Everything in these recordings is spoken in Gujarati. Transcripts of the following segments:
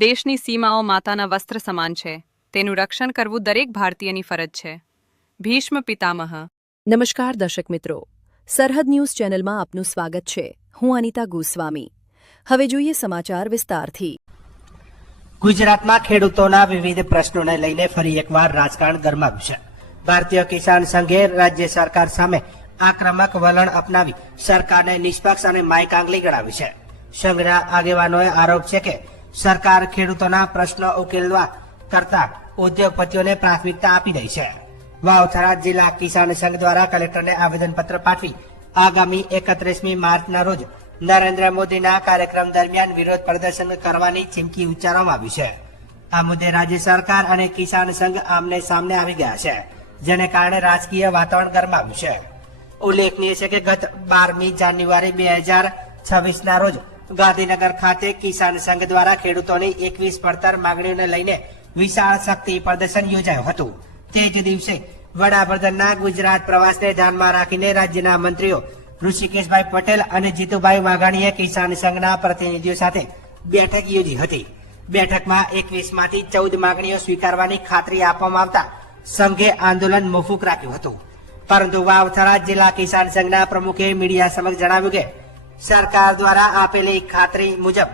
દેશની સીમાઓ માતાના વસ્ત્ર સમાન છે. તેનું રક્ષણ કરવું દરેક ભારતીયની ફરજ છે. ભીષ્મ પિતામહ. નમસ્કાર દર્શક મિત્રો, સરહદ ન્યૂઝ ચેનલમાં આપનું સ્વાગત છે. હું અનિતા ગોસ્વામી. હવે જોઈએ સમાચાર વિસ્તારથી. ગુજરાતમાં ખેડૂતોના વિવિધ પ્રશ્નોને લઈને ફરી એકવાર રાજકારણ ગરમાવ્યું છે. ભારતીય કિસાન સંઘે રાજ્ય સરકાર સામે આક્રમક વલણ અપનાવી સરકારને નિષ્પક્ષ અને માયકાંગલી ગણાવી છે. સંઘના આગેવાનોએ આરોપ છે કે સરકાર ખેડૂતોના પ્રશ્નો ઉકેલવા કરતા ઉદ્યોગપતિઓને પ્રાથમિકતા આપી રહી છે. વાવથરા જિલ્લા કિસાન સંઘ દ્વારા કલેક્ટરને આવેદનપત્ર પાઠવી આગામી 31મી માર્ચના રોજ નરેન્દ્ર મોદીના કાર્યક્રમ દરમિયાન વિરોધ પ્રદર્શન કરવાની ચીમકી ઉચ્ચારવામાં આવી છે. આ મુદ્દે રાજ્ય સરકાર અને કિસાન સંઘ આમને સામને આવી ગયા છે, જેને કારણે રાજકીય વાતાવરણ ગરમાવ્યું છે. ઉલ્લેખનીય છે કે ગત 12મી જાન્યુઆરી 2026ના રોજ ગાંધીનગર ખાતે કિસાન સંઘ દ્વારા ખેડૂતોની 21 પડતર માંગણીઓને લઈને વિશાળ શક્તિ પ્રદર્શન યોજાયું હતું. તે જ દિવસે વડાપ્રધાનના ગુજરાત પ્રવાસને ધ્યાનમાં રાખીને રાજ્યના મંત્રીઓ ઋષિકેશભાઈ પટેલ અને જીતુભાઈ વાઘાણીએ કિસાન સંઘના પ્રતિનિધિઓ સાથે બેઠક યોજી હતી. બેઠકમાં 21માંથી 14 માંગણીઓ સ્વીકારવાની ખાતરી આપવામાં આવતા સંઘે આંદોલન મોકૂફ રાખ્યું હતું. પરંતુ વાવથરા જિલ્લા કિસાન સંઘના પ્રમુખે મીડિયા સમક્ષ જણાવ્યું કે સરકાર દ્વારા આપેલી ખાતરી મુજબ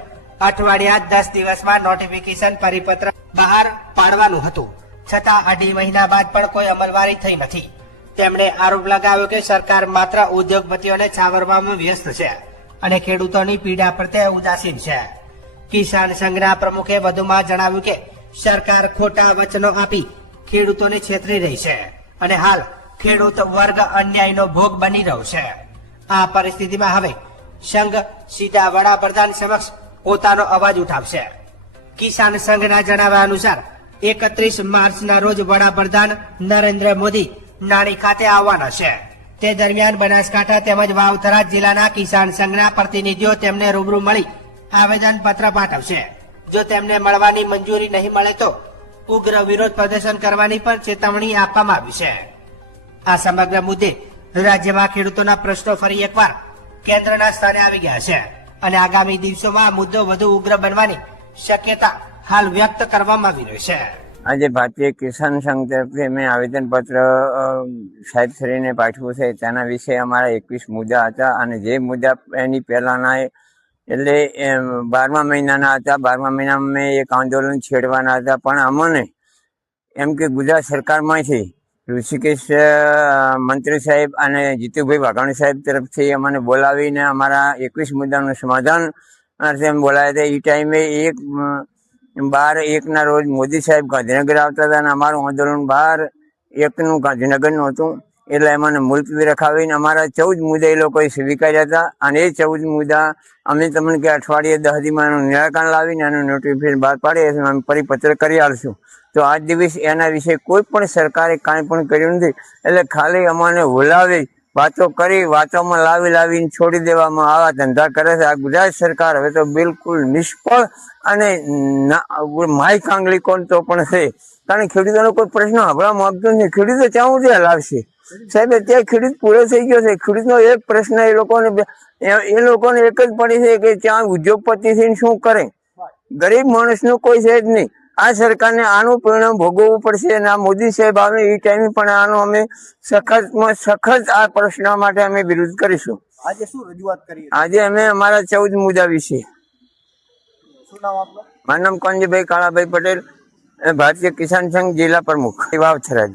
અઠવાડિયા 10 દિવસમાં નોટિફિકેશન પરિપત્ર બહાર પાડવાનું હતું, છતાં 2.5 મહિના બાદ પણ કોઈ અમલવારી થઈ નથી. તેમણે આરોપ લગાવ્યો કે સરકાર માત્ર ઉદ્યોગપતિઓને છાવરવામાં વ્યસ્ત છે અને ખેડૂતોની પીડા પ્રત્યે ઉદાસીન છે. કિસાન સંઘના પ્રમુખે વધુમાં જણાવ્યું કે સરકાર ખોટા વચનો આપી ખેડૂતોને છેતરી રહી છે અને હાલ ખેડૂત વર્ગ અન્યાયનો ભોગ બની રહ્યો છે. આ પરિસ્થિતિમાં હવે સંઘ સીધા વડાપ્રધાન સમક્ષ પોતાનો અવાજ ઉઠાવશે. કિસાન સંઘના જણાવ્યા અનુસાર 31 માર્ચના રોજ વડાપ્રધાન નરેન્દ્ર મોદી નાણી ખાતે આવવાના છે. તે દરમિયાન બનાસકાંઠા તેમજ વાવથરા જિલ્લાના કિસાન સંઘના પ્રતિનિધિઓ તેમને રૂબરૂ મળી આવેદન પત્ર પાઠવશે. જો તેમને મળવાની મંજૂરી નહીં મળે તો ઉગ્ર વિરોધ પ્રદર્શન કરવાની પણ ચેતવણી આપવામાં આવી છે. આ સમગ્ર મુદ્દે રાજ્યમાં ખેડૂતોના પ્રશ્નો ફરી એકવાર કેન્દ્રના સ્થાને આવી ગયા છે અને આગામી દિવસોમાં આ મુદ્દો વધુ ઉગ્ર બનવાની શક્યતા હાલ વ્યક્ત કરવામાં આવી રહી છે. આજે ભારતીય કિસાન સંઘ તરફથી અમે આવેદનપત્ર સાહેબ શ્રીને પાઠવ્યું છે. તેના વિશે અમારા 21 મુદ્દા હતા અને જે મુદ્દા એની પહેલાના એટલે 12મા મહિનાના હતા. 12મા મહિનામાં મેં એક આંદોલન છેડવાના હતા, પણ અમને એમ કે ગુજરાત સરકારમાંથી ઋષિકેશ મંત્રી સાહેબ અને જીતુભાઈ વાઘાણી સાહેબ તરફથી અમને બોલાવીને અમારા 21 મુદ્દાનું સમાધાન એમ બોલાયા હતા. એ ટાઈમે 12/1ના રોજ મોદી સાહેબ ગાંધીનગર આવતા હતા અને અમારું આંદોલન 12/1નું ગાંધીનગરનું હતું. એટલે એમને મુલતવી રખાવીને અમારા 14 મુદ્દા એ લોકોએ સ્વીકાર્યા હતા અને એ 14 મુદ્દા અમે તમને કે અઠવાડિયે 10 દીમાં એનું નિરાકરણ લાવીને એનું નોટિફિકેશન બહાર પાડીએ અમે પરિપત્ર કરી આવીશું. તો આજ દિવસ એના વિશે કોઈ પણ સરકારે કાંઈ પણ કર્યું નથી. એટલે ખાલી અમને બોલાવી વાતો કરી વાતોમાં લાવીને છોડી દેવામાં આવા ધંધા કરે છે. આ ગુજરાત સરકાર હવે તો બિલકુલ નિષ્ફળ અને માય કાંગલી કોણ તો પણ છે, કારણ કે ખેડૂતોનો કોઈ પ્રશ્ન હમણાં માંગતો નથી. ખેડૂતો ત્યાં સુધી હલાવશે સાહેબ. અત્યારે ખેડૂત પૂરો થઈ ગયો છે. ખેડૂતનો એક પ્રશ્ન એ લોકોને એક જ પડી છે કે ત્યાં ઉદ્યોગપતિ થઈને શું કરે, ગરીબ માણસનું કોઈ છે જ નહીં. આ સરકારને આનું પરિણામ ભોગવવું પડશે અને આ મોદી સાહેબ આવે એ ટાઈમે પણ આનો અમે સખત આ પ્રશ્ન માટે અમે વિરોધ કરીશું. આજે શું રજૂઆત કરી? આજે અમે અમારા 14 મુદ્દા વિશે. શું નામ આપનું? મારું નામ કાનજીભાઈ કાળાભાઈ પટેલ, ભારતીય કિસાન સંઘ જિલ્લા પ્રમુખ વાવથરા.